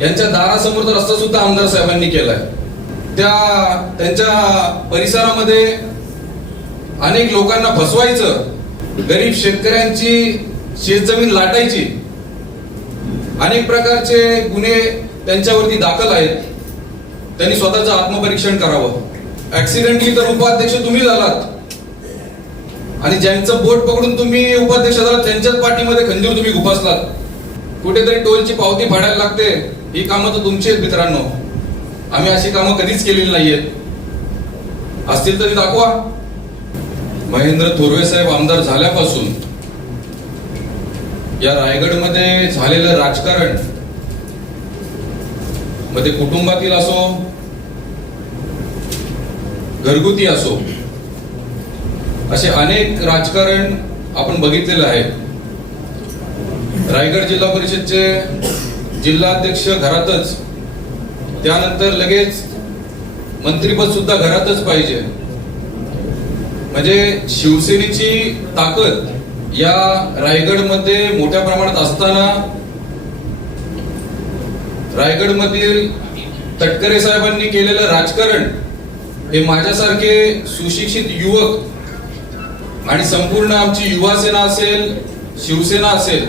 यांच्या दारासमोरचा रस्ता सुद्धा आमदार साहेबांनी केलाय. त्या त्यांच्या परिसरामध्ये अनेक लोकांना फसवायचं गरीब शेतकऱ्यांची शेतजमीन लाटायची अनेक प्रकारचे गुन्हे त्यांच्यावरती दाखल आहेत. त्यांनी स्वतःचं आत्मपरीक्षण करावं. ऍक्सिडेंटली तर उपाध्यक्ष तुम्ही झालात. आणि ज्यांचं बोट पकडून तुम्ही उपाध्यक्ष झालात त्यांच्याच पाठीमध्ये खंजीर तुम्ही गुपासलात कुठेतरी टोलची पावती फाडायला लागते. ही कामं तर तुमची आहेत मित्रांनो. आम्ही अशी कामं कधीच केलेली नाहीयेत. असतील तरी दाखवा. महेंद्र थोरवे साहेब आमदार झाल्यापासून या रायगडमध्ये झालेलं राजकारणमध्ये कुटुंबातील असो घरगुती असो असे अनेक राजकारण आपण बघितलेलं आहे. रायगड जिल्हा परिषदचे जिल्हाध्यक्ष घरातच. त्यानंतर लगेच मंत्रीपद सुद्धा घरातच पाहिजे. म्हणजे शिवसेनेची ताकद या रायगडमध्ये मोठ्या प्रमाणात असताना रायगडमधील तटकरे साहेबांनी केलेलं राजकारण हे माझ्यासारखे सुशिक्षित युवक आणि संपूर्ण आमची युवा सेना असेल शिवसेना असेल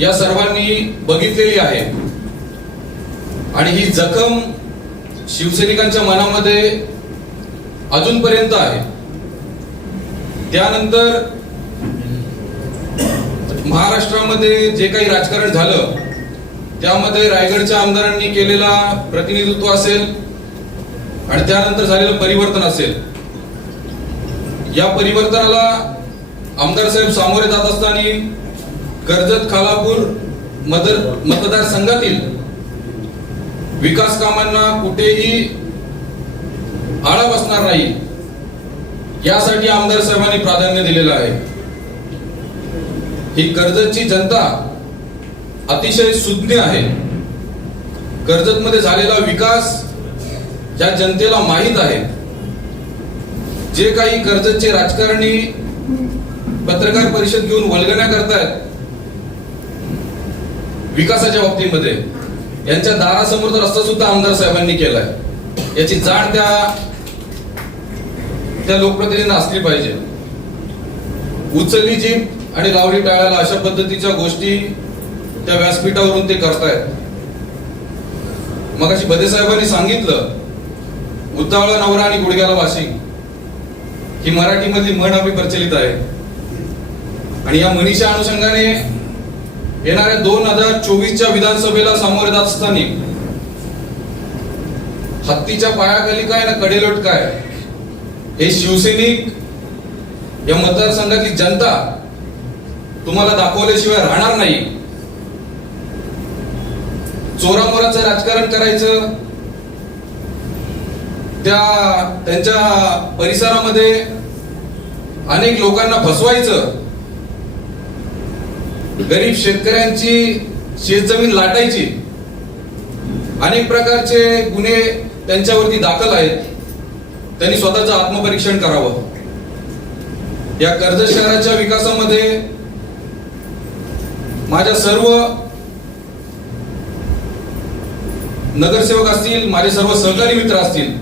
या सर्वांनी बघितलेली आहे. आणि ही जखम शिवसैनिकांच्या मनामध्ये अजूनपर्यंत आहे. त्यानंतर महाराष्ट्रामध्ये जे काही राजकारण झालं त्यामध्ये रायगडच्या आमदारांनी केलेला प्रतिनिधित्व असेल आणि त्यानंतर झालेलं परिवर्तन असेल. या परिवर्तनाला आमदार साहेब सामोरे जात असताना कर्जत खालापूर मतदार मतदारसंघातील विकास कामांना कुठेही आळा बसणार नाही. यासाठी आमदार साहेबांनी प्राधान्य दिलेलं आहे. ही कर्जतची जनता अतिशय सुज्ञ आहे. कर्जत मध्ये झालेला विकास या जनतेला माहीत आहे. जे काही कर्जतचे राजकारणी पत्रकार परिषद घेऊन वलगण्या करतायत विकासाच्या बाबतीमध्ये. यांच्या दारासमोरचा रस्ता सुद्धा आमदार साहेबांनी केलाय. याची जाण त्या त्या लोकप्रतिनिधींना असली पाहिजे. उचलली जीप आणि लावली टाळायला अशा पद्धतीच्या गोष्टी त्या व्यासपीठावरून ते करतायत. मग अशी बदे साहेबांनी सांगितलं उतावळा नवरा आणि गुडघ्याला वाशी ही मराठीमधली म्हण आम्ही प्रचलित आहे. आणि या म्हणीच्या अनुषंगाने येणाऱ्या दोन हजार चोवीसच्या विधानसभेला सामोरे येत असताना हत्तीच्या पायाखाली काय ना कडेलोट काय? हे शिवसैनिक या मतदारसंघातली जनता तुम्हाला दाखवल्याशिवाय राहणार नाही. चोरामोराचं राजकारण करायचं त्या त्यांच्या परिसरामध्ये अनेक लोकांना फसवायचं गरीब शेतकऱ्यांची शेतजमीन लाटायची. अनेक प्रकारचे गुन्हे त्यांच्यावरती दाखल आहेत. त्यांनी स्वतःचं आत्मपरीक्षण करावं. या कर्जत शहराच्या विकासामध्ये माझ्या सर्व नगरसेवक असतील माझे सर्व सहकारी मित्र असतील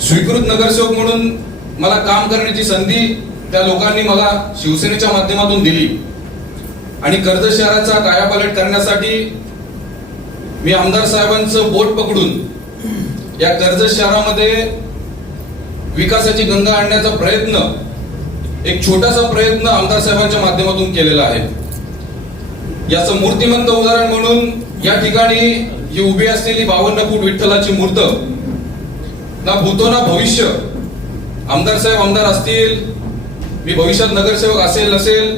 स्वीकृत नगरसेवक म्हणून मला काम करण्याची संधी त्या लोकांनी मला शिवसेनेच्या माध्यमातून दिली. आणि कर्जत शहराचा कायापालट करण्यासाठी मी आमदार साहेबांचं बोट पकडून या कर्जत शहरामध्ये विकासाची गंगा आणण्याचा प्रयत्न एक छोटासा प्रयत्न आमदार साहेबांच्या माध्यमातून केलेला आहे. याचं मूर्तिमंत उदाहरण म्हणून या ठिकाणी ही उभी असलेली बावन्न फूट विठ्ठलाची मूर्त ना भूतो ना भविष्य आमदार साहेब आमदार असतील मी भविष्यात नगरसेवक असेल नसेल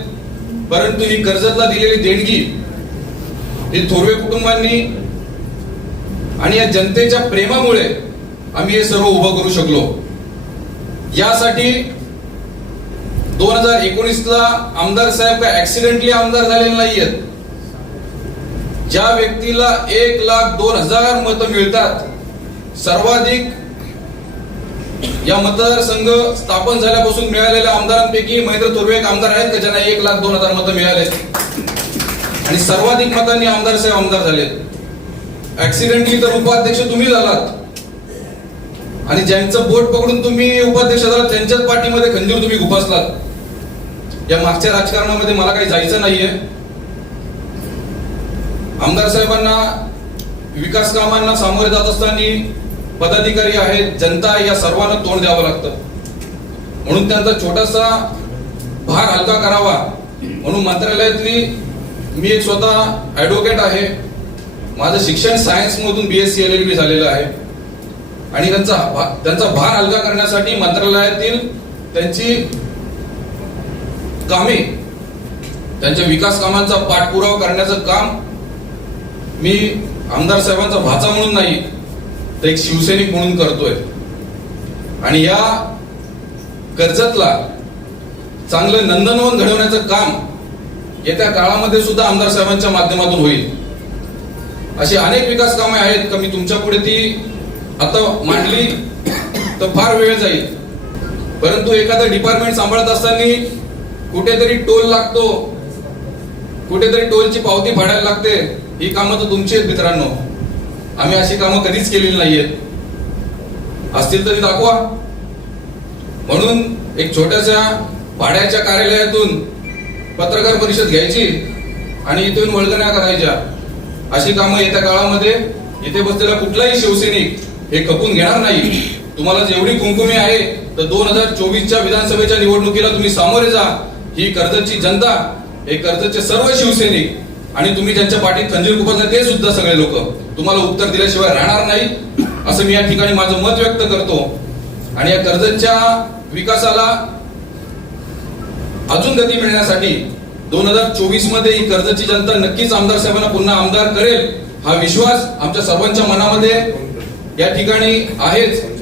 परंतु ही कर्जतला दिलेली देणगी ही थोरवे कुटुंबांनी आणि या जनतेच्या प्रेमामुळे आम्ही हे सर्व उभं करू शकलो. यासाठी दोन हजार एकोणीस ला आमदार साहेब काय ऍक्सिडेंटली आमदार झालेले नाहीयेत. ज्या व्यक्तीला एक लाख दोन हजार मतं मिळतात सर्वाधिक या मतदारसंघ स्थापन झाल्यापासून मिळालेल्या आमदारांपैकी महेंद्र तुर्वे एक आमदार आहेत का ज्यांना एक लाख दोन हजार मतं मिळाले आणि सर्वाधिक मतांनी आमदार साहेब आमदार झालेत. ऍक्सिडेंटली तर उपाध्यक्ष तुम्ही झालात. आणि ज्यांचं बोट पकडून तुम्ही उपाध्यक्ष झालात त्यांच्याच पाठीमध्ये खंजीर तुम्ही गुपासलात या मागच्या राजकारणामध्ये मला काही जायचं नाहीये. आमदार साहेबांना विकास कामांना सामोरे जात असताना पदाधिकारी आहेत जनता या सर्वांना तोंड द्यावं लागतं. म्हणून त्यांचा छोटासा भार हलका करावा. म्हणून मंत्रालयातली मी एक स्वतः ऍडव्होकेट आहे. माझं शिक्षण सायन्स मधून सी एल एल बी झालेलं आहे. आणि त्यांचा भा- त्यांचा भार हलका करण्यासाठी मंत्रालयातील त्यांची कामे त्यांच्या विकास कामांचा पाठपुरावा करण्याचं काम मी आमदार साहेबांचा भाचा म्हणून नाही तर एक शिवसैनिक म्हणून करतोय. आणि या कर्जतला चांगलं नंदनवन घडवण्याचं काम येत्या काळामध्ये सुद्धा आमदार साहेबांच्या माध्यमातून होईल. अशी अनेक विकास कामे आहेत का मी तुमच्यापुढे ती आता मांडली तर फार वेळ जाईल. परंतु एखादं डिपार्टमेंट सांभाळत असताना कुठेतरी टोल लागतो. कुठेतरी टोलची पावती फाडायला लागते. ही कामं तर तुमची आहेत मित्रांनो. आम्ही अशी कामं कधीच केलेली नाहीयेत. असतील तरी दाखवा. म्हणून एक छोट्याशा भाड्याच्या कार्यालयातून पत्रकार परिषद घ्यायची आणि इथून वळगण्या करायच्या. अशी कामं येत्या काळामध्ये इथे बसलेला कुठलाही शिवसैनिक हे खपून घेणार नाही. तुम्हाला जेवढी कुंकुमी आहे तर दोन हजार चोवीसच्या विधानसभेच्या निवडणुकीला तुम्ही सामोरे जा. ही कर्जतची जनता हे कर्जतचे सर्व शिवसैनिक आणि तुम्ही ज्यांच्या पाठीत खंजीर खुपसले ते सुद्धा सगळे लोक. तुम्हाला उत्तर दिल्याशिवाय राहणार नाही असं मी या ठिकाणी माझं मत व्यक्त करतो. आणि या कर्जतच्या विकासाला अजून गती मिळण्यासाठी दोन हजार चोवीसमध्ये ही कर्जतची जनता नक्कीच आमदार साहेबांना पुन्हा आमदार करेल हा विश्वास आमच्या सर्वांच्या मनामध्ये या ठिकाणी आहेच.